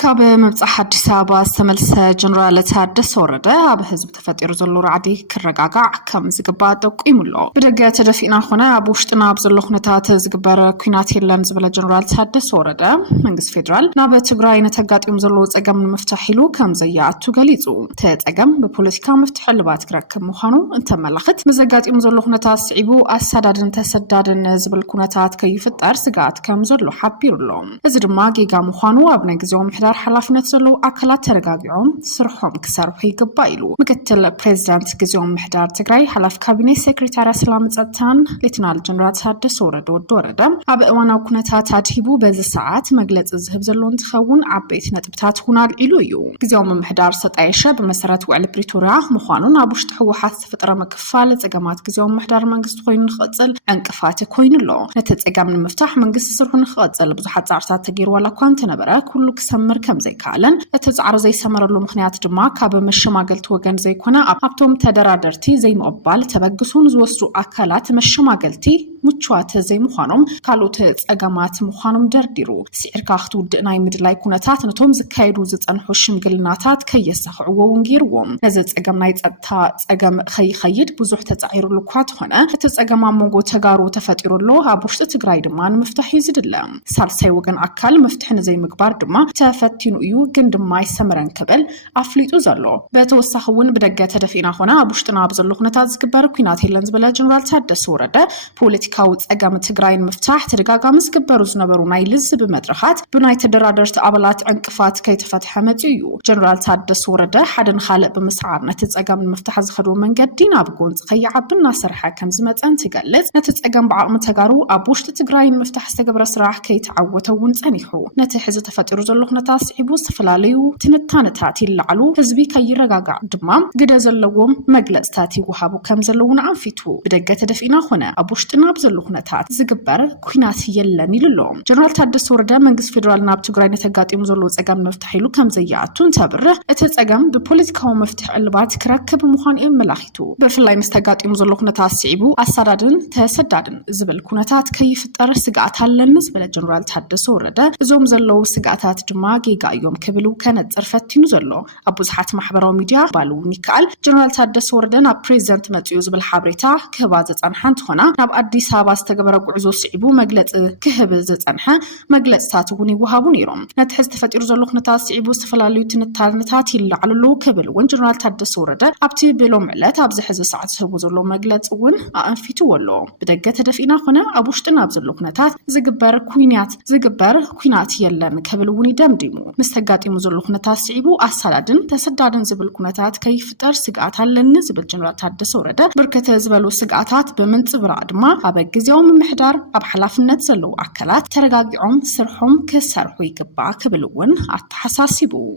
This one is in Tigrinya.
ካብ መብጻሕ አዲስ አበባ ዝተመልሰ ጀነራል ታደሰ ወረደ ኣብ ህዝብ ተፈጢሩ ዘሎ ራዕዲ ክረጋጋዕ ከም ዝግባእ ጠቁሙሎ ብደገ ተደፊና ኾነ ኣብ ውሽጥና ኣብ ዘሎ ኩነታት ዝግበር ኩናት የለን ዝብለ ጀነራል ታደሰ ወረደ መንግስት ፌደራል ናብ ትግራይ ነተጋጢም ዘሎ ጸገም ንምፍታሕ ኢሉ ከም ዘያአቱ ገሊጹ ተጸገም ብፖለቲካ ምፍትሕ ልባት ክረክብ ምዃኑ እንተመላኽት መዘጋጢም ዘሎ ኩነታት ስዒቡ ኣሳዳድን ተሰዳድን ዝብል ኩነታት ከይፍጠር ስጋት ከም ዘሎ ሓቢሩሎ እዚ ድማ ጌጋ ምዃኑ ኣብ ናይ ግዜኦም حلافነት ዘሎ አካላት ተረጋግዖም ስርሖም ክሰርሑ ይግባእ ኢሉ ምክትል ፕሬዝዳንት ግዜኦም ምሕዳር ትግራይ ሓላፍ ካቢኔ ሴክሬታሪ ሰላም ጸጥታን ሌተናል ጀነራል ታደሰ ወረደ ኣብ እዋናዊ ኩነታት ኣድሂቡ በዚ ሰዓት መግለጽ ዝህብ ዘሎ እንትኸውን ዓበይቲ ነጥብታት ሆናል ኢሉ እዩ ግዜኦም ምሕዳር ሰጣይሸ በመሰረት ውዕል ፕሪቶሪያ ምዃኑን ኣብ ውሽጥ ህወሓት ዝተፈጠረ መክፋል ጸገማት ግዜኦም ምሕዳር መንግስት ኮይኑ ንኽጽል እንቅፋት ኮይኑሎ ነቲ ጸገም ንምፍታሕ መንግስት ስርሑ ንኽጽል ብዙሓት ጻዕርታት ተገይሩ ዋላ እኳ እንተነበረ ኩሉ ክሰምር ከም ዘይካለን እተጻዕር ዘይሰመረሉ ምኽንያት ድማ ካብ መሸማገልቲ ወገን ዘይኮነ ኣብቶም ተደራደርቲ ዘይምቕባል ተበግሱን ዝወስዱ አካላት መሸማገልቲ ምቹዋት ዘይምዃኖም ካልኦት ጸገማት ምዃኖም ደርዲሩ ስዒርካ ክትውድእ ናይ ምድላይ ኩነታት ነቶም ዝካየዱ ዝጸንሑ ሽምግልናታት ከየሳኽዕዎ ወንጌርዎም ነዚ ጸገም ናይ ጸጥታ ጸገም ከይኸይድ ብዙሕ ተጻዒሩሉ እኳ ተኾነ እቲ ጸገም ኣብ መንጎ ተጋሩ ተፈጢሩሉ ኣብ ውሽጢ ትግራይ ድማ ንምፍታሕ እዩ ዝድለ ሳልሳይ ወገን አካል መፍትሒ ንዘይምግባር ድማ ተፈቲኑ እዩ ግን ድማ ይሰመረን ክብል ኣፍሊጡ ዘሎ በተወሳኺ እውን ብደገ ተደፊና ኾነ ኣብ ውሽጥና ኣብ ዘሎ ኩነታት ዝግበር ኩናት የለን ዝብለ ጀነራል ታደሰ ወረደ ፖለቲካዊ ጸገም ትግራይን ምፍታሕ ተደጋጋሚ ዝግበሩ ዝነበሩ ናይ ልዝብ መድረኻት ብናይ ተደራደርቲ ኣባላት ዕንቅፋት ከይተፈትሐ መጽኡ እዩ ጀነራል ታደሰ ወረደ ሓደን ካልእ ብምስዓር ነቲ ጸገም ንምፍታሕ ዝኸዱ መንገዲ ናብ ጎንፂ ከይዓብና ሰርሐ ከም ዝመጸን ትገልጽ ነቲ ጸገም ብዓቕሚ ተጋሩ ኣብ ውሽጢ ትግራይን ምፍታሕ ዝተገብረ ስራሕ ከይተዓወተ እውን ጸኒሑ ነቲ ሕዚ ተፈጢሩ ዘሎ ኩነታት ስዒቡ ዝተፈላለዩ ትንታነታት ይለዓሉ ህዝቢ ከይረጋጋዕ ድማ ግደ ዘለዎም መግለጽታት ይወሃቡ ከም ዘለውን አንፊቱ ብደገ ተደፊና ኾነ ኣብ ውሽጥና ብዘሎ ኩነታት ዝግበር ኩናት የለን ይልሎ ጀነራል ታደሰ ወረደ መንግስት ፌደራል ናብ ትግራይ ነተጋጢሙ ዘሎ ጸገም መፍትሕ ኢሉ ከም ዘያአቱ እንተብርህ እቲ ጸገም ብፖለቲካዊ መፍትሕ እልባት ክረክብ ምዃኑ የመላኺቱ ብፍላይ መስተጋጢሙ ዘሎ ኩነታት ስዒቡ ኣሳዳድን ተሰዳድን ዝብል ኩነታት ከይፍጠር ስጋት ኣለኒ ዝብለ ጀነራል ታደሰ ወረደ እዞም ዘለው ስጋታት ድማ ጌጋ እዮም ክብሉ ከነጽር ፈቲኑ ዘሎ ኣብ ብዙሓት ማሕበራዊ ሚድያ ባሉን ይካል ጀነራል ታደሰ ወረደ ናብ ፕሬዝዳንት መጽኡ ዝብል ሓበሬታ ክህባ ዘጸንሐ ኾና ናብ አዲስ አበባ ዝተገበረ ጉዕዞ ስዒቡ መግለጽ ክህብ ዘጸንሐ መግለጽታት እውን ይወሃቡ ነይሮም ነቲ ሕዚ ተፈጢሩ ዘሎ ኩነታት ስዒቡ ዝተፈላለዩ ትንታነታት ይለዓሉ ክብል እውን ጀነራል ታደሰ ወረደ ኣብቲ ብሎም ዕለት ኣብዚ ሕዚ ሰዓት ዝህቡ ዘሎ መግለጽ እውን ኣንፊቱ ወሎ ብደገ ተደፊና ኾነ ኣብ ውሽጥና ኣብ ዘሎ ኩነታት ዝግበር ኩናት የለን ክብል እውን ይደምዲሙ مستقاتي مزلو خناتات سعيبو أسالادن تسدادن زبل كناتات كيفتر سقات هالن زبل جنرال تادس ورده بركة زبلو سقاتات بمنت براد ما أبجز يوم محدار أبحلاف النتزلو أكلات ترجعهم سرحهم كسرحوي كباك بلون أتحساسيبو